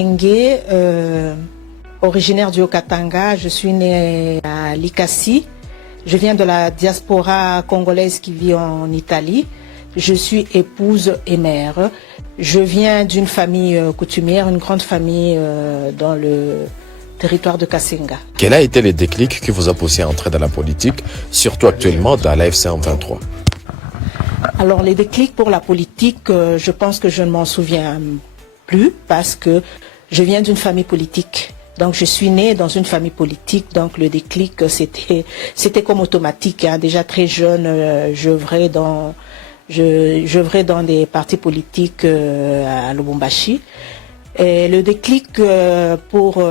Ngué, originaire du Haut-Katanga, je suis née à Likasi. Je viens de la diaspora congolaise qui vit en Italie. Je suis épouse et mère. Je viens d'une famille coutumière, une grande famille dans le territoire de Kasenga. Quel a été le déclic qui vous a poussé à entrer dans la politique, surtout actuellement dans l'AFC M23? Alors les déclics pour la politique, je pense que je ne m'en souviens plus parce que je viens d'une famille politique. Donc je suis née dans une famille politique, donc le déclic c'était comme automatique. Hein. Déjà très jeune, j'œuvrais dans des partis politiques à Lubumbashi. Et le déclic pour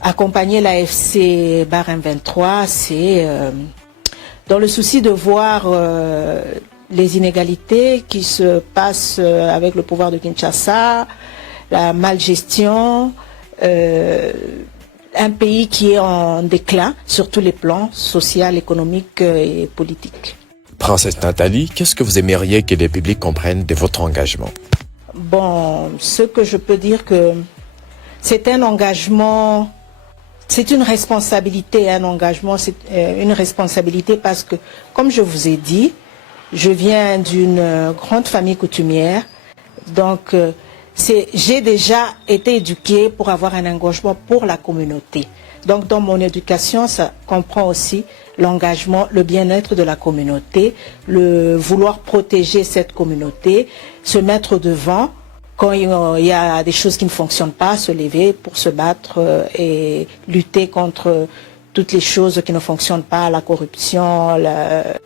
accompagner l'AFC M23, c'est dans le souci de voir les inégalités qui se passent avec le pouvoir de Kinshasa, la malgestion, un pays qui est en déclin sur tous les plans, social, économique et politique. Princesse Nathalie, qu'est-ce que vous aimeriez que les publics comprennent de votre engagement? Bon, ce que je peux dire que c'est un engagement, c'est une responsabilité, un engagement, c'est une responsabilité parce que, comme je vous ai dit, je viens d'une grande famille coutumière, donc j'ai déjà été éduquée pour avoir un engagement pour la communauté. Donc dans mon éducation, ça comprend aussi l'engagement, le bien-être de la communauté, le vouloir protéger cette communauté, se mettre devant quand il y a des choses qui ne fonctionnent pas, se lever pour se battre et lutter contre toutes les choses qui ne fonctionnent pas, la corruption,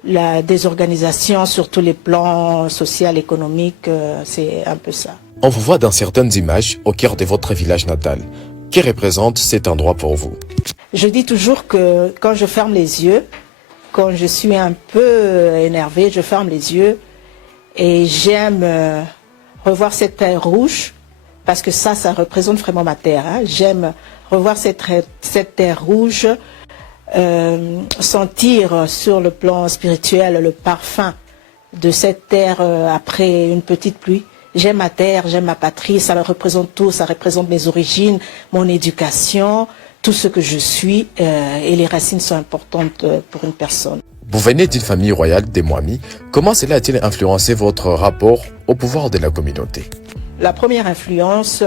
la désorganisation sur tous les plans social, économique, c'est un peu ça. On vous voit dans certaines images au cœur de votre village natal. Qui représente cet endroit pour vous? Je dis toujours que quand je ferme les yeux, quand je suis un peu énervée, je ferme les yeux et j'aime revoir cette terre rouge parce que ça représente vraiment ma terre. Hein. J'aime revoir cette terre rouge, sentir sur le plan spirituel le parfum de cette terre après une petite pluie. J'aime ma terre, j'aime ma patrie, ça représente tout, ça représente mes origines, mon éducation, tout ce que je suis et les racines sont importantes pour une personne. Vous venez d'une famille royale des Mwami. Comment cela a-t-il influencé votre rapport au pouvoir de la communauté? La première influence,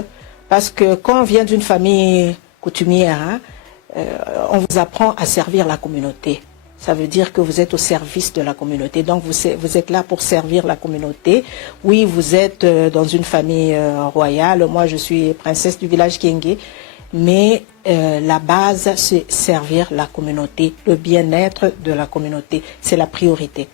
parce que quand on vient d'une famille coutumière, hein, on vous apprend à servir la communauté. Ça veut dire que vous êtes au service de la communauté. Donc vous êtes là pour servir la communauté. Oui, vous êtes dans une famille royale. Moi, je suis princesse du village Kiengue. Mais la base, c'est servir la communauté. Le bien-être de la communauté, c'est la priorité.